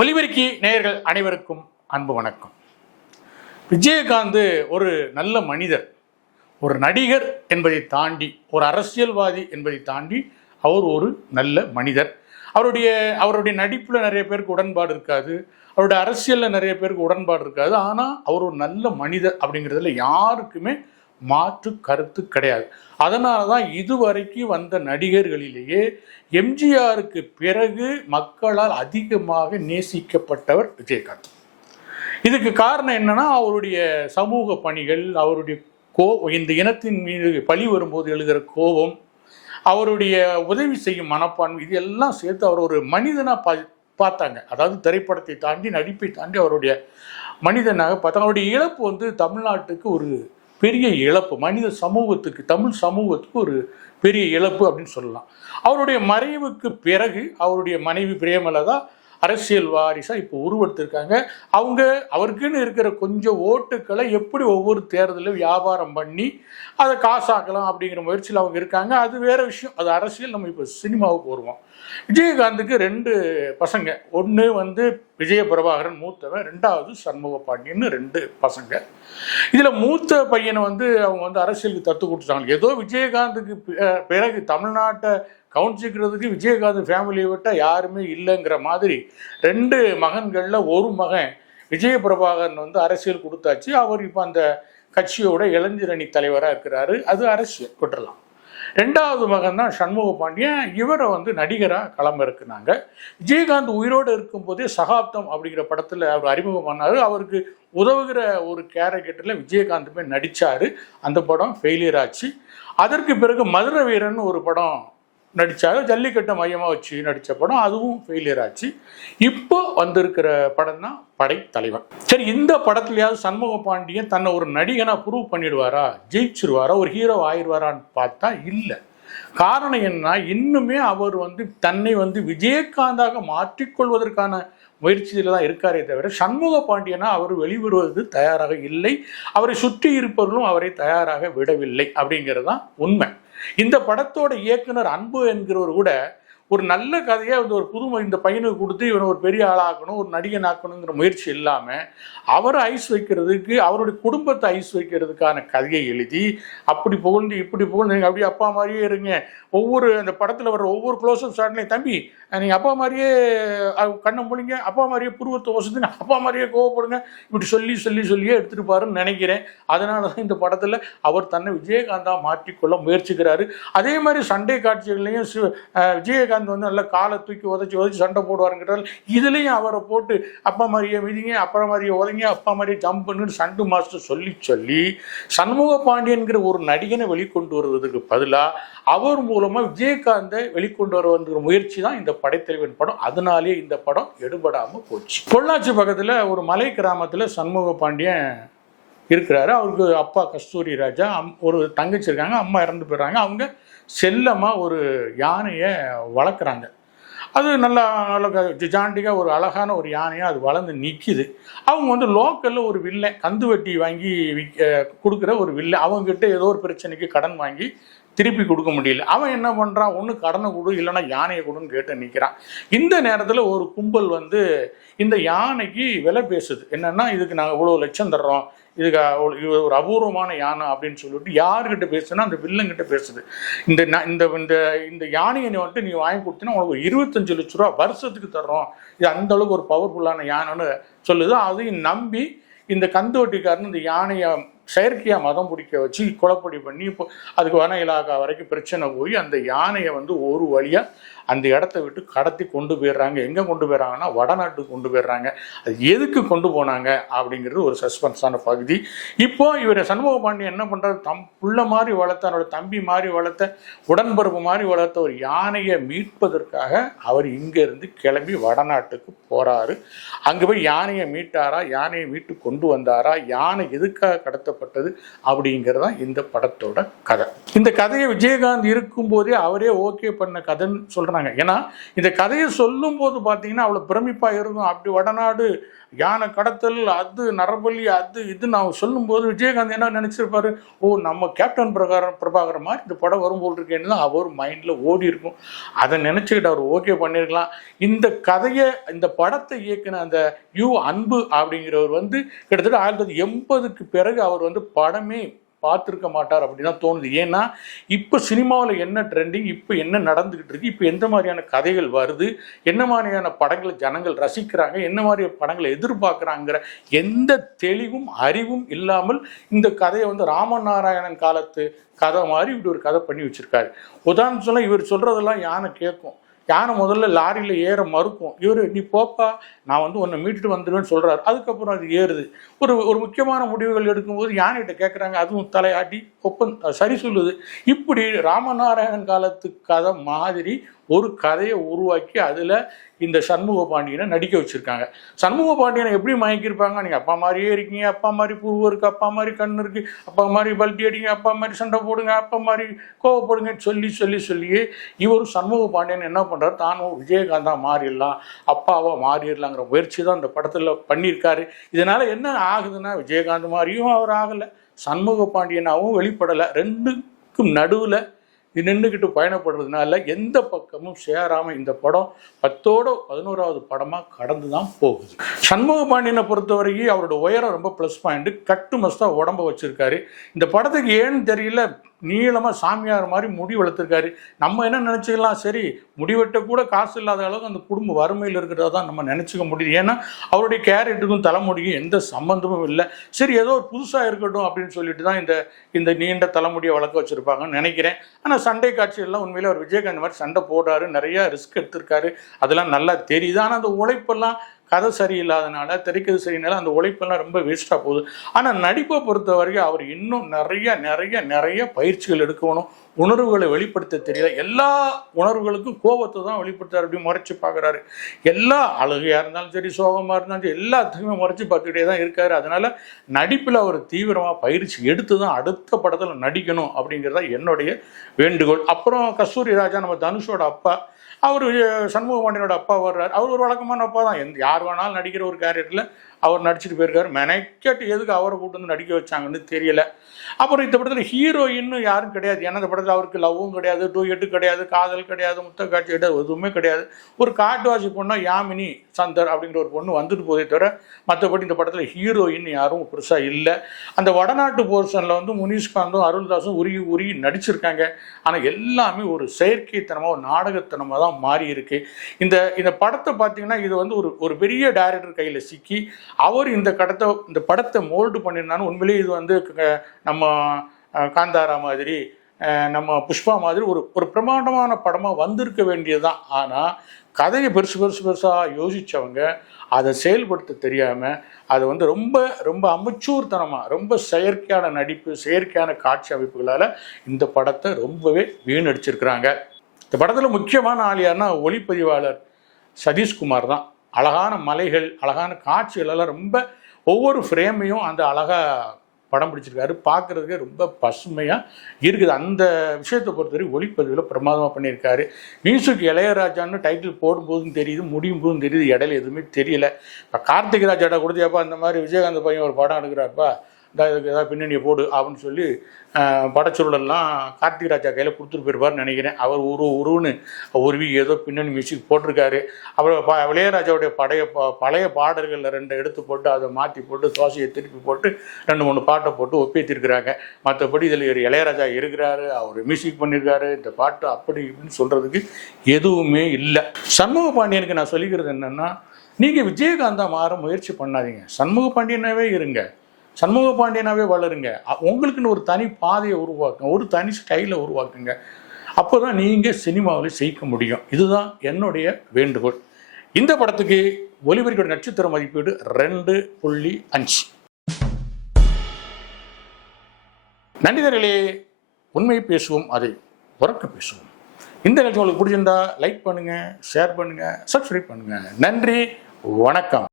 ஒலிபெருக்கி நேயர்கள் அனைவருக்கும் அன்பு வணக்கம். விஜயகாந்த் ஒரு நல்ல மனிதர், ஒரு நடிகர் என்பதை தாண்டி, ஒரு அரசியல்வாதி என்பதை தாண்டி அவர் ஒரு நல்ல மனிதர். அவருடைய நடிப்பில் நிறைய பேருக்கு உடன்பாடு இருக்காது, அவருடைய அரசியலில் நிறைய பேருக்கு உடன்பாடு இருக்காது. ஆனால் அவர் ஒரு நல்ல மனிதர் அப்படிங்கிறதுல யாருக்குமே மாற்று கருத்து கிடையாது. அதனால தான் இதுவரைக்கும் வந்த நடிகர்களிலேயே எம்ஜிஆருக்கு பிறகு மக்களால் அதிகமாக நேசிக்கப்பட்டவர் விஜயகாந்த். இதுக்கு காரணம் என்னன்னா, அவருடைய சமூக பணிகள், அவருடைய இந்த இனத்தின் மீது பழி வரும்போது எழுகிற கோபம், அவருடைய உதவி செய்யும் மனப்பான்மை, இது எல்லாம் சேர்த்து அவர் ஒரு மனிதனா பார்த்தாங்க. அதாவது திரைப்படத்தை தாண்டி, நடிப்பை தாண்டி அவருடைய மனிதனாக பார்த்தாங்க. அவருடைய இழப்பு தமிழ்நாட்டுக்கு ஒரு பெரிய இழப்பு, மனித சமூகத்துக்கு, தமிழ் சமூகத்துக்கு ஒரு பெரிய இழப்பு அப்படின்னு சொல்லலாம். அவருடைய மறைவுக்கு பிறகு அவருடைய மனைவி பிரேமலதா அரசியல் வாரிசா இப்போ உருவெடுத்திருக்காங்க. அவருக்குன்னு இருக்கிற கொஞ்சம் ஓட்டுக்களை எப்படி ஒவ்வொரு தேர்தலும் வியாபாரம் பண்ணி அதை காசாக்கலாம் அப்படிங்கிற முயற்சியில் அவங்க இருக்காங்க. அது வேற விஷயம், அது அரசியல். நம்ம இப்போ சினிமாவுக்கு வருவோம். விஜயகாந்துக்கு 2 பசங்க. ஒன்று விஜய பிரபாகரன் மூத்தவன், 2வது சண்முக பாண்டியன்னு 2 பசங்க. இதில் மூத்த பையனை அவங்க அரசியலுக்கு தத்து கொடுத்துட்டாங்க. ஏதோ விஜயகாந்துக்கு பிறகு தமிழ்நாட்டை கவனிச்சிக்கிறதுக்கு விஜயகாந்த் ஃபேமிலியை விட்டால் யாருமே இல்லைங்கிற மாதிரி 2 மகன்களில் ஒரு மகன் விஜய பிரபாகரன் அரசியல் கொடுத்தாச்சு. அவர் இப்போ அந்த கட்சியோட இளைஞரணி தலைவராக இருக்கிறாரு. அது அரசியல் விட்டுறலாம். 2வது மகன் தான் சண்முக பாண்டியன். இவரை நடிகராக களம் இருக்குனாங்க. விஜயகாந்த் உயிரோடு இருக்கும்போதே சகாப்தம் அப்படிங்கிற படத்தில் அவர் அறிமுகம் பண்ணார். அவருக்கு உதவுகிற ஒரு கேரக்டரில் விஜயகாந்துமே நடித்தார். அந்த படம் ஃபெயிலியர் ஆச்சு. அதற்கு பிறகு மதுரை வீரன் ஒரு படம் நடித்தார், ஜல்லிக்கட்டை மையமாக வச்சு நடித்த படம், அதுவும் ஃபெயிலியர் ஆச்சு. இப்போ வந்திருக்கிற படம் தான் படைத்தலைவன். சரி, இந்த படத்துலையாவது சண்முக பாண்டியன் தன்னை ஒரு நடிகனாக ப்ரூவ் பண்ணிடுவாரா, ஜெயிச்சிருவாரா, ஒரு ஹீரோ ஆயிடுவாரான்னு பார்த்தா இல்லை. காரணம் என்ன, இன்னுமே அவர் தன்னை விஜயகாந்தாக மாற்றிக்கொள்வதற்கான முயற்சியில் தான் இருக்காரே தவிர சண்முக பாண்டியனா அவர் வெளிவருவது தயாராக இல்லை. அவரை சுற்றி இருப்பவர்களும் அவரை தயாராக விடவில்லை அப்படிங்கிறது தான் உண்மை. இந்த படத்தோட இயக்குனர் அன்பு என்கிறவர் கூட ஒரு நல்ல கதையாக ஒரு இந்த பையனுக்கு கொடுத்து இவனை ஒரு பெரிய ஆளாக்கணும், ஒரு நடிகன் ஆக்கணுங்கிற முயற்சி இல்லாமல் அவரை ஐஸ் வைக்கிறதுக்கு, அவருடைய குடும்பத்தை ஐஸ் வைக்கிறதுக்கான கதையை எழுதி அப்படி புகழ்ந்து இப்படி புகழ்ந்து அப்படியே அப்பா மாதிரியே இருங்க, ஒவ்வொரு அந்த படத்தில் வர்ற ஒவ்வொரு க்ளோஸ்அப் ஷாட்லையும் தம்பி நீங்கள் அப்பா மாதிரியே கண்ணை முடிங்க, அப்பா மாதிரியே புருவத்தை வசதுங்க, அப்பா மாதிரியே கோவப்படுங்க, இப்படி சொல்லியே எடுத்துகிட்டு பாருன்னு நினைக்கிறேன். அதனால தான் இந்த படத்தில் அவர் தன்னை விஜயகாந்தாக மாற்றிக்கொள்ள முயற்சிக்கிறாரு. அதே மாதிரி சண்டை காட்சிகள்லையும் விஜயகாந்த் நல்லா காலை தூக்கி உதச்சி சண்டை போடுவாருங்கிறார். இதுலேயும் அவரை போட்டு அப்பா மாதிரியே மிதிங்க, அப்பா மாதிரியே உதங்க, அப்பா மாதிரியே ஜம்ப் பண்ணுன்னு சண்டு மாஸ்டர் சொல்லி சண்முக பாண்டியன்கிற ஒரு நடிகனை வெளிக்கொண்டு வருவதற்கு பதிலாக அவர் மூலமாக விஜயகாந்தை வெளிக்கொண்டு வருவதுங்கிற முயற்சி தான் இந்த படைத்தலைவன் படம். அதனாலே இந்த படம் எடுபடாமல் போச்சு. பொள்ளாச்சி பக்கத்தில் ஒரு மலை கிராமத்தில் சண்முக பாண்டியன் இருக்கிறாரு. அவருக்கு அப்பா கஸ்தூரி ராஜா, ஒரு தங்கச்சி இருக்காங்க, அம்மா இறந்து போயிடுறாங்க. அவங்க செல்லமாக ஒரு யானையை வளர்க்குறாங்க. அது நல்லா ஜாண்டிக்காக ஒரு அழகான ஒரு யானையாக அது வளர்ந்து நிற்கிது. அவங்க லோக்கலில் ஒரு வில்லை, கந்து வெட்டி வாங்கி கொடுக்குற ஒரு வில்லை, அவங்ககிட்ட ஏதோ ஒரு பிரச்சனைக்கு கடன் வாங்கி திருப்பி கொடுக்க முடியல. அவன் என்ன பண்ணுறான், ஒன்று கடனை கொடு இல்லைன்னா யானையை கொடுன்னு கேட்டு நிற்கிறான். இந்த நேரத்தில் ஒரு கும்பல் இந்த யானைக்கு விலை பேசுது. என்னென்னா, இதுக்கு நாங்கள் இவ்வளோ லட்சம் தர்றோம், இதுக்கு ஒரு அபூர்வமான யானை அப்படின்னு சொல்லிட்டு யாருக்கிட்ட பேசுனா அந்த வில்லங்கிட்ட பேசுது. இந்த இந்த யானையை நீ வாங்கி கொடுத்தீங்கன்னா உனக்கு 25 லட்ச ரூபா வருஷத்துக்கு தர்றோம், இது அந்த அளவுக்கு ஒரு பவர்ஃபுல்லான யானைன்னு சொல்லுது. அதையும் நம்பி இந்த கந்தோட்டிக்காரன் இந்த யானையை செயற்கையாக மதம் பிடிக்க வச்சு குழப்படி பண்ணி இப்போ அதுக்கு வன இலாக்கா வரைக்கும் பிரச்சனை போய் அந்த யானையை ஒரு வழியாக அந்த இடத்த விட்டு கடத்தி கொண்டு போயிடுறாங்க. எங்கே கொண்டு போயிடுறாங்கன்னா வடநாட்டுக்கு கொண்டு போயிடுறாங்க. அது எதுக்கு கொண்டு போனாங்க அப்படிங்கிறது ஒரு சஸ்பென்ஸான பகுதி. இப்போ இவர் சண்முக பாண்டியன் என்ன பண்ணுறாரு, புள்ள மாதிரி வளர்த்த, அவரோட தம்பி மாதிரி வளர்த்த, உடன்பரப்பு மாதிரி வளர்த்த ஒரு யானையை மீட்பதற்காக அவர் இங்கேருந்து கிளம்பி வடநாட்டுக்கு போகிறாரு. அங்கே போய் யானையை மீட்டாரா, யானையை மீட்டு கொண்டு வந்தாரா, யானை எதுக்காக கடத்தப்பட்டது அப்படிங்கிறது தான் இந்த படத்தோட கதை. இந்த கதையை விஜயகாந்த் இருக்கும்போதே அவரே ஓகே பண்ண கதைன்னு சொல்கிறாங்க. சொன்னாங்க. ஏன்னா இந்த கதையை சொல்லும் போது பார்த்தீங்கன்னா அவ்வளோ பிரமிப்பாக இருக்கும். அப்படி வடநாடு யானை கடத்தல், அது நரபலி, அது இது நான் சொல்லும்போது விஜயகாந்த் என்ன நினச்சிருப்பாரு, ஓ நம்ம கேப்டன் பிரபாகரன் மாதிரி இந்த படம் வரும் போல் இருக்கேன்னு தான் அவர் மைண்டில் ஓடி இருக்கும். அதை நினச்சிக்கிட்டு அவர் ஓகே பண்ணியிருக்கலாம். இந்த கதையை, இந்த படத்தை இயக்குன அந்த அன்பு அப்படிங்கிறவர் கிட்டத்தட்ட 1980க்கு பிறகு அவர் படமே பார்த்துருக்க மாட்டார் அப்படின்னு தான் தோணுது. ஏன்னா இப்போ சினிமாவில் என்ன ட்ரெண்டிங், இப்போ என்ன நடந்துக்கிட்டு இருக்கு, இப்போ எந்த மாதிரியான கதைகள் வருது, என்ன மாதிரியான படங்களை ஜனங்கள் ரசிக்கிறாங்க, என்ன மாதிரி படங்களை எதிர்பார்க்குறாங்கிற எந்த தெளிவும் அறிவும் இல்லாமல் இந்த கதையை ராமநாராயணன் காலத்து கதை மாதிரி இப்படி ஒரு கதை பண்ணி வச்சிருக்காரு. உதாரணம் சொல்ல, இவர் சொல்றதெல்லாம் யானை கேட்கும். யானை முதல்ல லாரியில் ஏற மறுக்கும். இவர் நீ போப்பா, நான் உன்னை மீட்டுட்டு வந்துடுவேன்னு சொல்கிறாரு. அதுக்கப்புறம் அது ஏறுது. ஒரு முக்கியமான முடிவுகள் எடுக்கும்போது யானைகிட்ட கேட்குறாங்க, அதுவும் தலையாட்டி சரி சொல்லுது. இப்படி ராமநாராயணன் காலத்து கதை மாதிரி ஒரு கதையை உருவாக்கி அதில் இந்த சண்முக பாண்டியனை நடிக்க வச்சுருக்காங்க. சண்முக பாண்டியனை எப்படி மயக்கியிருப்பாங்க, நீங்கள் அப்பா மாதிரியே இருக்கீங்க, அப்பா மாதிரி புருவம் இருக்குது, அப்பா மாதிரி கண் இருக்குது, அப்பா மாதிரி பல்ட்டி அடிங்க, அப்பா மாதிரி சண்டை போடுங்க, அப்பா மாதிரி கோவப்படுங்கன்னு சொல்லியே இவர் சண்முக பாண்டியன் என்ன பண்ணுறாரு, தானும் விஜயகாந்தா மாறிடலாம், அப்பாவா மாறிடலாங்கிற முயற்சி தான் இந்த படத்தில் பண்ணியிருக்காரு. இதனால் என்ன ஆகுதுன்னா, விஜயகாந்த் மாதிரியும் அவர் ஆகலை, சண்முக பாண்டியனாகவும் வெளிப்படலை. ரெண்டுக்கும் நடுவில் நின்றுக்கிட்டு பயணப்படுறதுனால எந்த பக்கமும் சேராமல் இந்த படம் 10ஓட 11வது படமாக கடந்து தான் போகுது. சண்முக பாண்டியனை பொறுத்தவரைக்கும் அவரோட உயரம் ரொம்ப ப்ளஸ் பாயிண்ட். கட்டு மஸ்தாக உடம்ப வச்சுருக்காரு. இந்த படத்துக்கு ஏன்னு தெரியல, நீளமாக சாமியார் மாதிரி முடி வளர்த்துருக்காரு. நம்ம என்ன நினச்சிக்கலாம், சரி முடிவெட்ட கூட காசு இல்லாத அளவுக்கு அந்த குடும்ப வறுமையில் இருக்கிறதா தான் நம்ம நினச்சிக்க முடியுது. ஏன்னா அவருடைய கேரக்டருக்கும் தலைமுடியும் எந்த சம்மந்தமும் இல்லை. சரி ஏதோ ஒரு புதுசாக இருக்கட்டும் அப்படின்னு சொல்லிட்டு தான் இந்த நீண்ட தலைமுடியை வளர்க்க வச்சுருப்பாங்கன்னு நினைக்கிறேன். ஆனால் சண்டை காட்சியெல்லாம் உண்மையிலே அவர் விஜயகாந்த் மாதிரி சண்டை போடுறாரு, நிறையா ரிஸ்க் எடுத்திருக்காரு, அதெல்லாம் நல்லா தெரியுது. ஆனால் அந்த உழைப்பெல்லாம் கதை சரியில்லாதனால, திரைக்கது சரியினால அந்த உழைப்பெல்லாம் ரொம்ப வேஸ்ட்டாக போகுது. ஆனால் நடிப்பை பொறுத்த வரைக்கும் அவர் இன்னும் நிறைய பயிற்சிகள் எடுக்கணும். உணர்வுகளை வெளிப்படுத்த தெரியல. எல்லா உணர்வுகளுக்கும் கோபத்தை தான் வெளிப்படுத்தார், அப்படி முறைச்சி பார்க்குறாரு. எல்லா அழுகையாக இருந்தாலும் சரி, சோகமாக இருந்தாலும் சரி, எல்லாத்துக்குமே முறைச்சி பார்த்துக்கிட்டே தான் இருக்காரு. அதனால் நடிப்பில் அவர் தீவிரமாக பயிற்சி எடுத்து தான் அடுத்த படத்தில் நடிக்கணும் அப்படிங்கிறதா என்னுடைய வேண்டுகோள். அப்புறம் கஸ்தூரி ராஜா, நம்ம தனுஷோட அப்பா, அவர் சண்முக பாண்டியனோட அப்பா வர்றார். அவர் ஒரு வழக்கமான அப்பா தான். யார் வேணாலும் நடிக்கிற ஒரு கேரக்டரில் அவர் நடிச்சுட்டு போயிருக்காரு. மெனக்கெட்டு எதுக்கு அவரை கூட்டு நடிக்க வச்சாங்கன்னு தெரியல. அப்புறம் இந்த படத்தில் ஹீரோயின்னு யாரும் கிடையாது. ஏன்னா இந்த படத்தில் அவருக்கு லவ்வும் கிடையாது, டூயட்டு கிடையாது, காதல் கிடையாது, முத்த காட்சி கிடையாது, எதுவுமே கிடையாது. ஒரு காட்டுவாசி பொண்ணா யாமினி சந்தர் அப்படிங்கிற ஒரு பொண்ணு வந்துட்டு போதே தவிர மற்றபடி இந்த படத்தில் ஹீரோயின் யாரும் பெருசாக இல்லை. அந்த வடநாட்டு போர்ஷனில் முனிஷ்காந்தும் அருள்தாஸும் உருகி நடிச்சிருக்காங்க. ஆனால் எல்லாமே ஒரு செயற்கைத்தனமாக, ஒரு நாடகத்தனமாக தான் மாறி இருக்கு. இந்த படத்தை பார்த்தீங்கன்னா இது ஒரு பெரிய டைரக்டர் கையில் சிக்கி அவர் இந்த படத்தை மோல்டு பண்ணியிருந்தாலும் உண்மையிலேயே இது நம்ம காந்தாரா மாதிரி, நம்ம புஷ்பா மாதிரி ஒரு பிரமாண்டமான படமாக வந்திருக்க வேண்டியதுதான். ஆனால் கதையை பெருசாக யோசித்தவங்க அதை செயல்படுத்த தெரியாமல் அதை ரொம்ப அமச்சூர்த்தனமாக, ரொம்ப செயற்கையான நடிப்பு, செயற்கையான காட்சி அமைப்புகளால் இந்த படத்தை ரொம்பவே வீணடிச்சிருக்கிறாங்க. இந்த படத்தில் முக்கியமான ஆள் யாருன்னா ஒளிப்பதிவாளர் சதீஷ்குமார் தான். அழகான மலைகள், அழகான காட்சிகளெல்லாம் ரொம்ப ஒவ்வொரு ஃப்ரேமையும் அந்த அழகாக படம் பிடிச்சிருக்காரு. பார்க்குறதுக்கு ரொம்ப பசுமையாக இருக்குது. அந்த விஷயத்தை பொறுத்தவரை ஒளிப்பதிவில் பிரமாதமாக பண்ணியிருக்காரு. மியூசிக் இளையராஜான்னு டைட்டில் போடும்போதும் தெரியுது, முடியும் போதும் தெரியுது, இடையில எதுவுமே தெரியல. இப்போ கார்த்திக் ராஜாட்ட கொடுத்தியாப்பா அந்த மாதிரி விஜயகாந்த் பையன் ஒரு படம் எடுக்கிறாப்பா, இதுக்கு ஏதாவது பின்னணியை போடு அப்படின்னு சொல்லி படச்சொல்லாம் கார்த்திக் ராஜா கையில் கொடுத்துட்டு போயிருப்பார்னு நினைக்கிறேன். அவர் உருவுன்னு உருவி ஏதோ பின்னணி மியூசிக் போட்டிருக்காரு. அப்புறம் இளையராஜாவுடைய பழைய பாடல்களில் 2 எடுத்து போட்டு அதை மாற்றி போட்டு தோசையை திருப்பி போட்டு 2-3 பாட்டை போட்டு ஒப்பேற்றிருக்கிறாங்க. மற்றபடி இதில் ஒரு இளையராஜா இருக்கிறாரு, அவர் மியூசிக் பண்ணியிருக்காரு, இந்த பாட்டு அப்படி இப்படின்னு சொல்கிறதுக்கு எதுவுமே இல்லை. சண்முக பாண்டியனுக்கு நான் சொல்லிக்கிறது என்னென்னா, நீங்கள் விஜயகாந்தா மாற முயற்சி பண்ணாதீங்க, சண்முக பாண்டியனாகவே இருங்க, சண்முக பாண்டியனாகவே வளருங்க. உங்களுக்குன்னு ஒரு தனி பாதையை உருவாக்குங்க, ஒரு தனி ஸ்டைலை உருவாக்குங்க. அப்போ தான் நீங்கள் சினிமாவில் ஜெயிக்க முடியும். இதுதான் என்னுடைய வேண்டுகோள். இந்த படத்துக்கு ஒலிபரியோட நட்சத்திர மதிப்பீடு 2.5. நன்றிதர்களே, உண்மையை பேசுவோம், அதை உறக்க பேசுவோம். இந்த நிகழ்ச்சி உங்களுக்கு பிடிச்சிருந்தா லைக் பண்ணுங்கள், ஷேர் பண்ணுங்கள், சப்ஸ்கிரைப் பண்ணுங்கள். நன்றி, வணக்கம்.